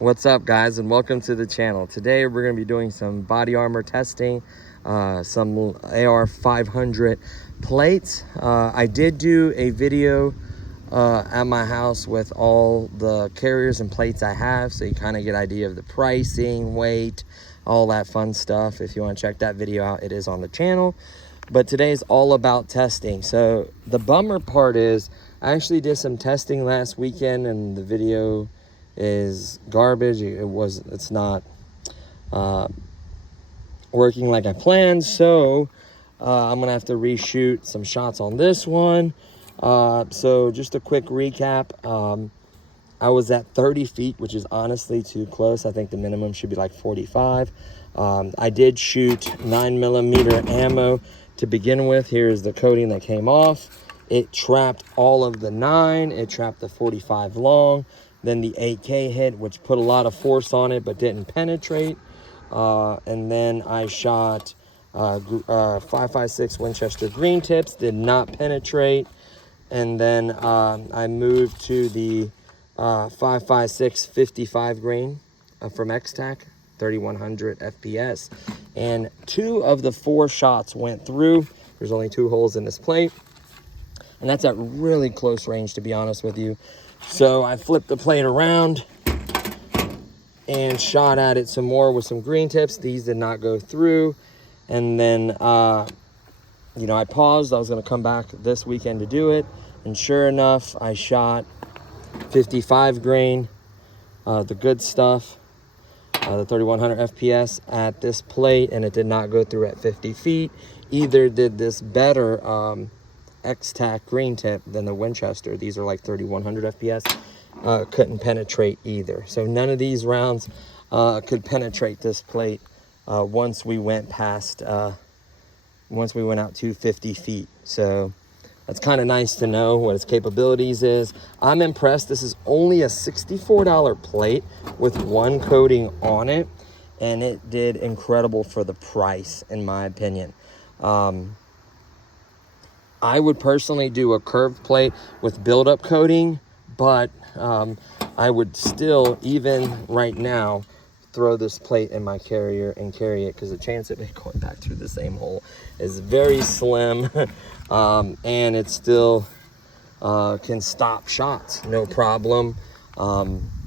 What's up, guys, and welcome to the channel. Today we're going to be doing some body armor testing, some AR500 plates. I did do a video at my house with all the carriers and plates I have, so you kind of get an idea of the pricing, weight, all that fun stuff. If you want to check that video out, it is on the channel. But today's all about testing. So the bummer part is I actually did some testing last weekend and the video is garbage. It's not working like I planned, so I'm gonna have to reshoot some shots on this one. So just a quick recap. I was at 30 feet, which is honestly too close. I think the minimum should be like 45. I did shoot 9mm ammo to begin with. Here's the coating that came off. It trapped all of the 9. It trapped the 45 long. Then the 8K hit, which put a lot of force on it but didn't penetrate. And then I shot 5.56 Winchester green tips, did not penetrate. And then I moved to the 5.56 55 grain from X-tac, 3100 FPS. And 2 of the 4 shots went through. There's only 2 holes in this plate. And that's at really close range, to be honest with you. So I flipped the plate around and shot at it some more with some green tips. These did not go through. And then, I paused. I was going to come back this weekend to do it. And sure enough, I shot 55 grain, the good stuff, the 3100 FPS at this plate. And it did not go through at 50 feet. Either did this better X-tac green tip than the Winchester. These are like 3100 FPS. Couldn't penetrate either. So none of these rounds could penetrate this plate once we went out to 50 feet. So that's kind of nice to know what its capabilities is. I'm impressed. This is only a $64 plate with 1 coating on it, and it did incredible for the price, in my opinion. I would personally do a curved plate with build-up coating, but I would still, even right now, throw this plate in my carrier and carry it, because the chance of it going back through the same hole is very slim. And it still can stop shots, no problem.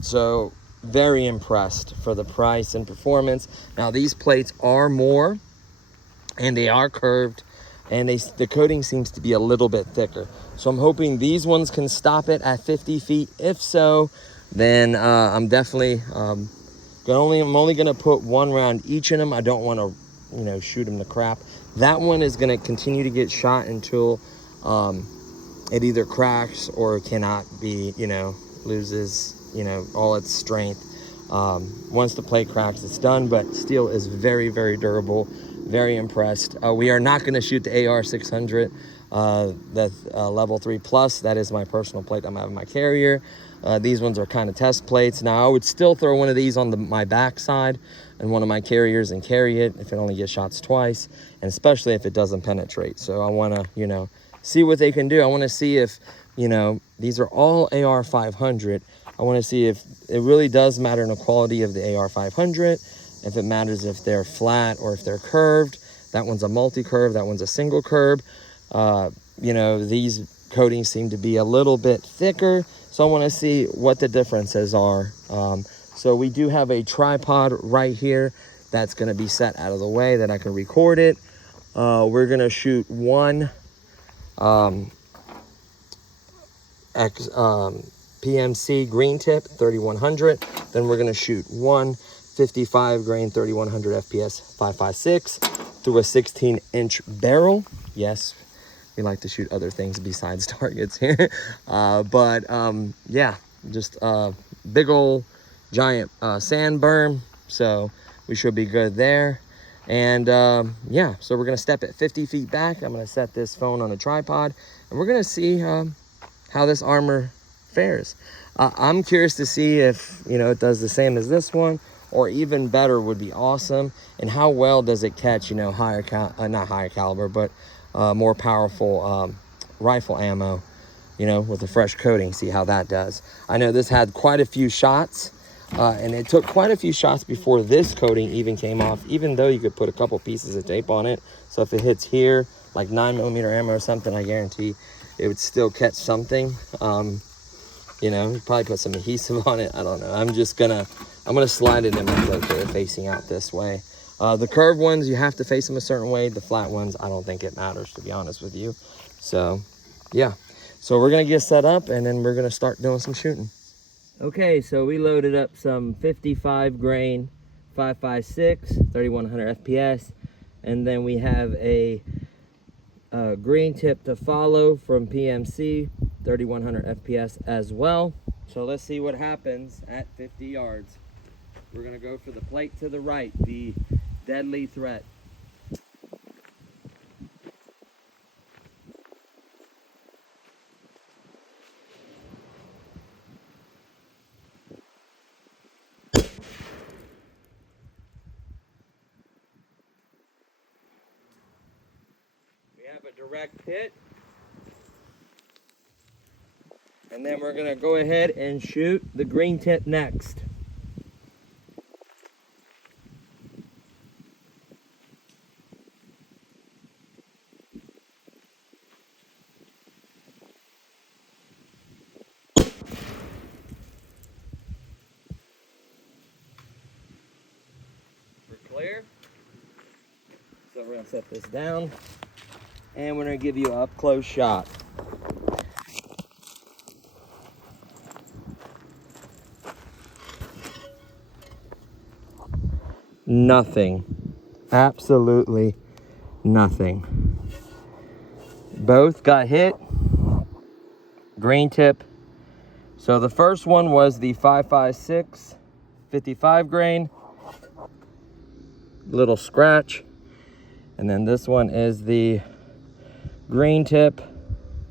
So very impressed for the price and performance. Now these plates are more, and they are curved, and the coating seems to be a little bit thicker. So I'm hoping these ones can stop it at 50 feet. If so, then I'm definitely I'm only gonna put 1 round each in them. I don't want to, shoot them to crap. That one is gonna continue to get shot until it either cracks or cannot be, loses, all its strength. Once the plate cracks, it's done. But steel is very, very durable. Very impressed. We are not going to shoot the AR500, that's level 3 plus. That is my personal plate I'm having my carrier. These ones are kind of test plates. Now I would still throw one of these on my backside and one of my carriers and carry it if it only gets shots twice, and especially if it doesn't penetrate. So I want to, see what they can do. I want to see if, these are all AR500. I want to see if it really does matter in the quality of the AR500. If it matters if they're flat or if they're curved. That one's a multi-curve, that one's a single curve. These coatings seem to be a little bit thicker, so I want to see what the differences are. So we do have a tripod right here that's going to be set out of the way that I can record it. We're going to shoot 1 PMC green tip 3100. Then we're going to shoot 1 55 grain 3100 FPS 5.56 through a 16-inch barrel. Yes, we like to shoot other things besides targets here. Yeah, just a big old giant sand berm. So we should be good there. And yeah, so we're gonna step it 50 feet back. I'm gonna set this phone on a tripod, and we're gonna see how this armor fares. I'm curious to see if it does the same as this one, or even better would be awesome. And how well does it catch, not higher caliber, but more powerful rifle ammo, with a fresh coating. See how that does. I know this had quite a few shots. And it took quite a few shots before this coating even came off, even though you could put a couple pieces of tape on it. So if it hits here, like 9mm ammo or something, I guarantee it would still catch something. You know, probably put some adhesive on it. I don't know. I'm gonna slide it in my plate there, facing out this way. The curved ones, you have to face them a certain way. The flat ones, I don't think it matters, to be honest with you. So, yeah. So we're gonna get set up, and then we're gonna start doing some shooting. Okay, so we loaded up some 55 grain 5.56, 3100 FPS, and then we have a green tip to follow from PMC, 3100 FPS as well. So let's see what happens at 50 yards. We're gonna go for the plate to the right, the deadly threat. We have a direct hit. And then we're gonna go ahead and shoot the green tip next. We're clear. So we're gonna set this down, and we're gonna give you an up close shot. Nothing. Absolutely nothing. Both got hit. Green tip. So the first one was the 5.56 55 grain. Little scratch. And then this one is the green tip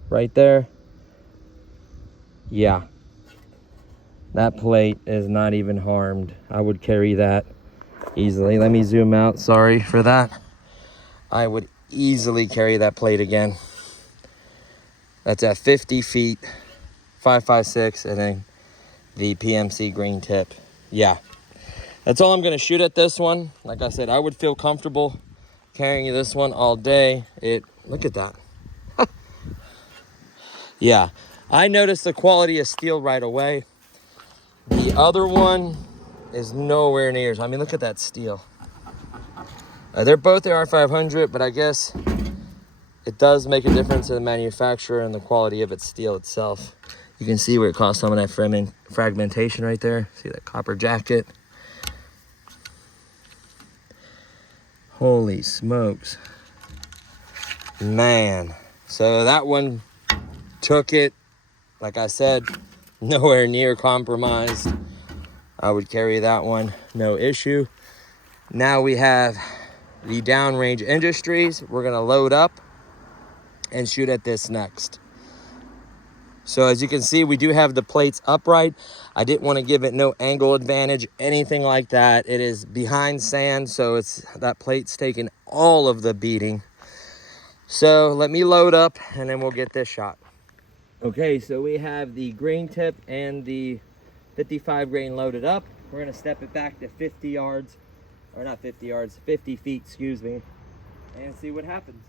right there. Yeah. That plate is not even harmed. I would carry that easily. Let me zoom out. Sorry for that. I would easily carry that plate again. That's at 50 feet, 5.56, and then the PMC green tip. Yeah. That's all I'm going to shoot at this one. Like I said, I would feel comfortable carrying this one all day. Look at that. Yeah. I noticed the quality of steel right away. The other one is nowhere near. I mean, look at that steel. They're both AR500, but I guess it does make a difference in the manufacturer and the quality of its steel itself. You can see where it caused some of that fragmentation right there. See that copper jacket? Holy smokes. Man. So that one took it, like I said, nowhere near compromised. I would carry that one, no issue. Now we have the Downrange Industries. We're gonna load up and shoot at this next. So as you can see, we do have the plates upright. I didn't want to give it no angle advantage, anything like that. It is behind sand, so that plate's taking all of the beating. So let me load up, and then we'll get this shot. Okay, so we have the green tip and the 55 grain loaded up. We're gonna step it back to 50 yards, or not 50 yards, 50 feet, excuse me, and see what happens.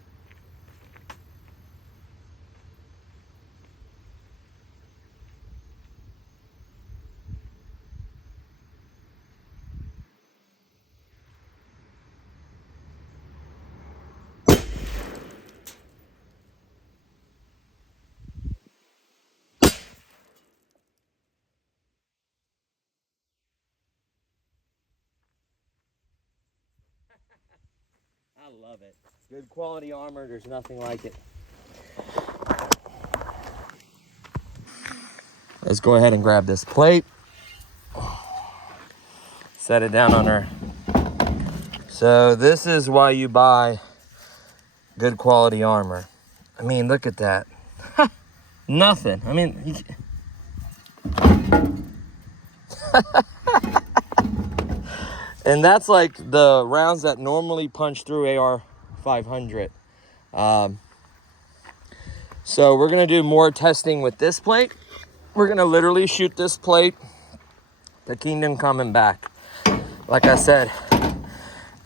I love it. Good quality armor, there's nothing like it. Let's go ahead and grab this plate. Set it down on her. So this is why you buy good quality armor. I mean, look at that. Nothing. I mean, and that's like the rounds that normally punch through AR500. So we're gonna do more testing with this plate. We're gonna literally shoot this plate The kingdom coming back. Like I said,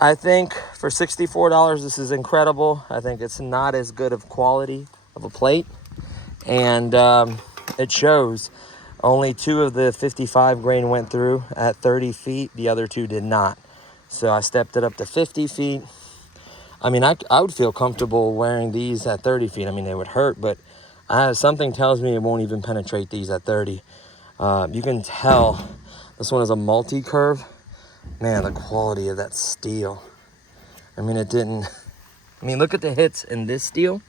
I think for $64, this is incredible. I think it's not as good of quality of a plate. And it shows. Only 2 of the 55 grain went through at 30 feet. The other 2 did not. So I stepped it up to 50 feet. I mean, I would feel comfortable wearing these at 30 feet. I mean, they would hurt, but something tells me it won't even penetrate these at 30. You can tell this one is a multi-curve. Man, the quality of that steel. I mean, look at the hits in this steel,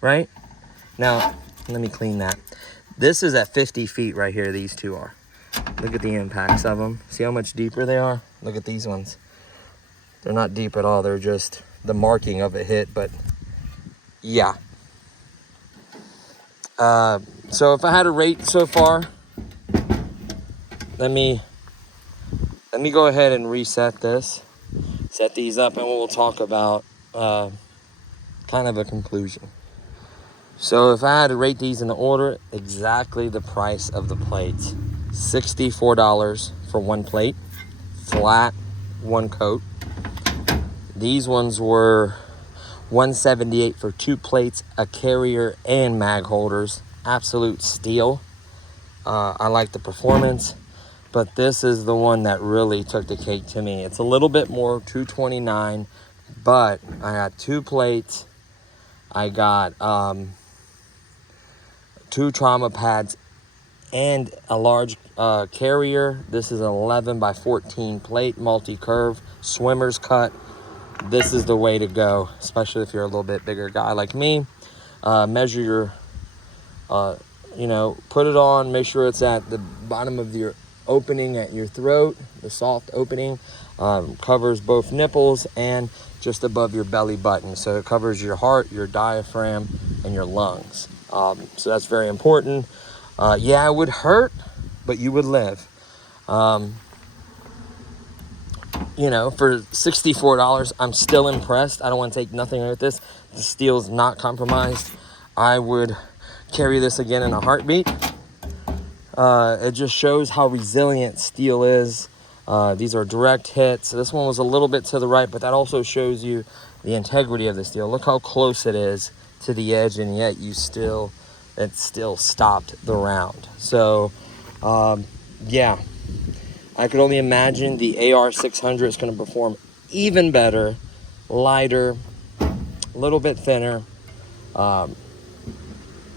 right? Now, let me clean that. This is at 50 feet right here, these 2 are. Look at the impacts of them. See how much deeper they are? Look at these ones. They're not deep at all. They're just the marking of a hit, but yeah. So if I had a rate so far, let me go ahead and reset this. Set these up and we'll talk about kind of a conclusion. So if I had to rate these in the order, exactly the price of the plates. $64 for 1 plate, flat, 1 coat. These ones were $178 for 2 plates, a carrier, and mag holders. Absolute steal. I like the performance, but this is the one that really took the cake to me. It's a little bit more, $229, but I got 2 plates. I got 2 trauma pads and a large carrier. This is an 11 by 14 plate, multi-curve, swimmer's cut. This is the way to go, especially if you're a little bit bigger guy like me. Measure your, put it on, make sure it's at the bottom of your opening at your throat, the soft opening. Covers both nipples and just above your belly button. So it covers your heart, your diaphragm, and your lungs. So that's very important. Yeah, it would hurt, but you would live. For $64, I'm still impressed. I don't want to take nothing with this. The steel's not compromised. I would carry this again in a heartbeat. It just shows how resilient steel is. These are direct hits. This one was a little bit to the right, but that also shows you the integrity of the steel. Look how close it is to the edge, and yet it still stopped the round. So, yeah. I could only imagine the AR500 is going to perform even better, lighter, a little bit thinner.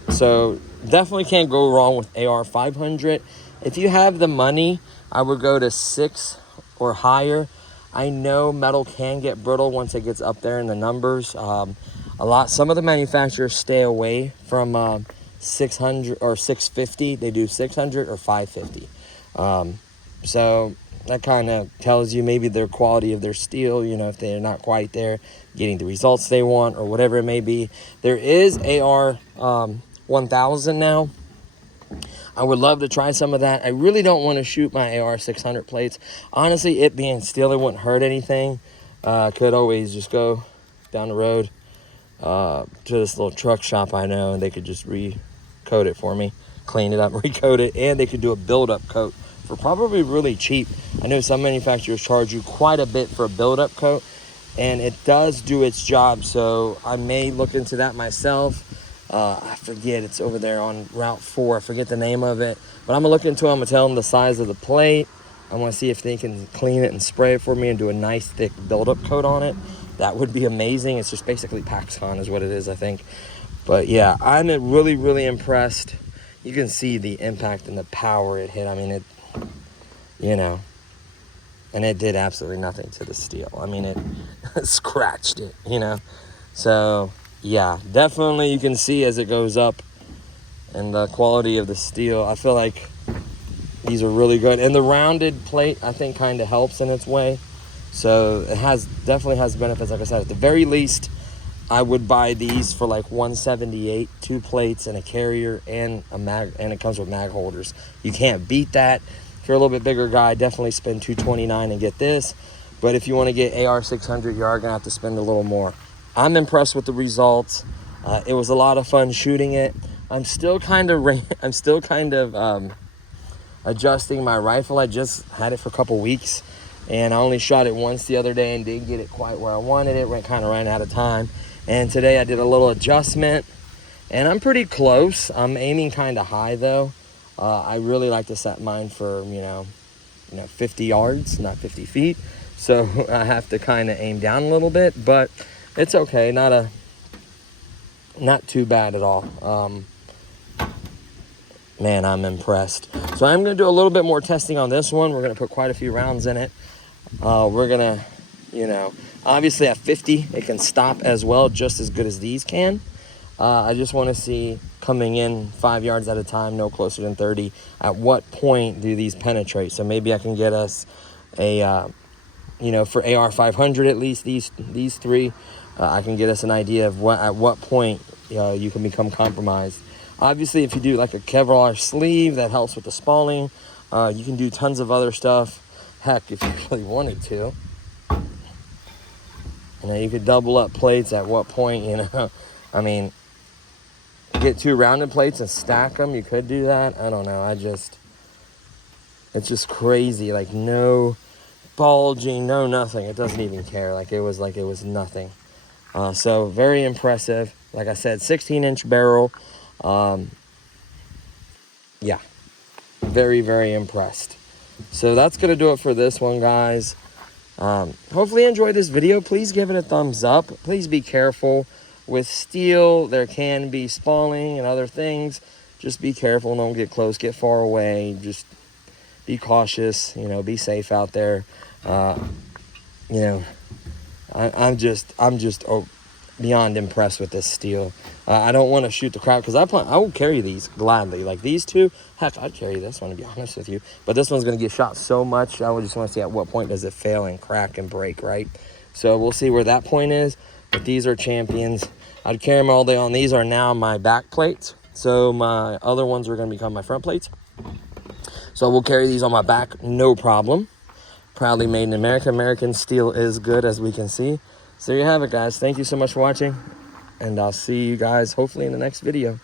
So definitely can't go wrong with AR500. If you have the money, I would go to 6 or higher. I know metal can get brittle once it gets up there in the numbers. Some of the manufacturers stay away from 600 or 650. They do 600 or 550. So that kind of tells you maybe their quality of their steel, if they're not quite there, getting the results they want or whatever it may be. There is AR1000 now. I would love to try some of that. I really don't want to shoot my AR600 plates. Honestly, it being steel, it wouldn't hurt anything. Could always just go down the road to this little truck shop I know, and they could just recoat it for me, clean it up, recoat it, and they could do a build-up coat for probably really cheap. I know some manufacturers charge you quite a bit for a build-up coat, and it does do its job, so I may look into that myself. I forget, it's over there on Route 4. I forget the name of it, but I'm gonna look into it. I'm gonna tell them the size of the plate. I want to see if they can clean it and spray it for me and do a nice thick build-up coat on it. That would be amazing. It's just basically PaxCon is what it is, I think. But yeah, I'm really, really impressed. You can see the impact and the power it hit. I mean, and it did absolutely nothing to the steel. I mean, it scratched it, So yeah, definitely you can see as it goes up and the quality of the steel. I feel like these are really good. And the rounded plate, I think, kind of helps in its way. So it definitely has benefits. Like I said, at the very least, I would buy these for like $178, 2 plates and a carrier and a mag, and it comes with mag holders. You can't beat that. If you're a little bit bigger guy, definitely spend $229 and get this. But if you want to get AR600, you are going to have to spend a little more. I'm impressed with the results. It was a lot of fun shooting it. I'm still kind of adjusting my rifle. I just had it for a couple weeks, and I only shot it once the other day and didn't get it quite where I wanted it. Kind of ran out of time. And today I did a little adjustment, and I'm pretty close. I'm aiming kind of high though. I really like to set mine for, 50 yards, not 50 feet. So I have to kind of aim down a little bit, but it's okay. Not too bad at all. Man, I'm impressed. So I'm going to do a little bit more testing on this one. We're going to put quite a few rounds in it. We're going to, obviously at 50, it can stop as well, just as good as these can. I just want to see, coming in 5 yards at a time, no closer than 30, at what point do these penetrate? So maybe I can get us a, for AR500 at least, these three, I can get us an idea of at what point you can become compromised. Obviously, if you do like a Kevlar sleeve, that helps with the spalling. You can do tons of other stuff. Heck, if you really wanted to. You could double up plates at what point, I mean, get 2 rounded plates and stack them. You could do that. I don't know. It's just crazy. Like, no bulging, no nothing. It doesn't even care. Like it was nothing. So very impressive. Like I said, 16-inch barrel. Yeah, very, very impressed. So that's going to do it for this one, guys. Hopefully you enjoyed this video. Please give it a thumbs up. Please be careful with steel. There can be spalling and other things. Just be careful. Don't get close. Get far away. Just be cautious. Be safe out there. I'm just beyond impressed with this steel. I don't want to shoot the crap, because I will carry these gladly. Like these two, heck, I'd carry this one, to be honest with you. But this one's going to get shot so much, I would just want to see at what point does it fail and crack and break, right? So we'll see where that point is. But these are champions. I'd carry them all day on. These are now my back plates. So my other ones are going to become my front plates. So we'll carry these on my back, no problem. Proudly made in America. American steel is good, as we can see. So there you have it, guys. Thank you so much for watching, and I'll see you guys hopefully in the next video.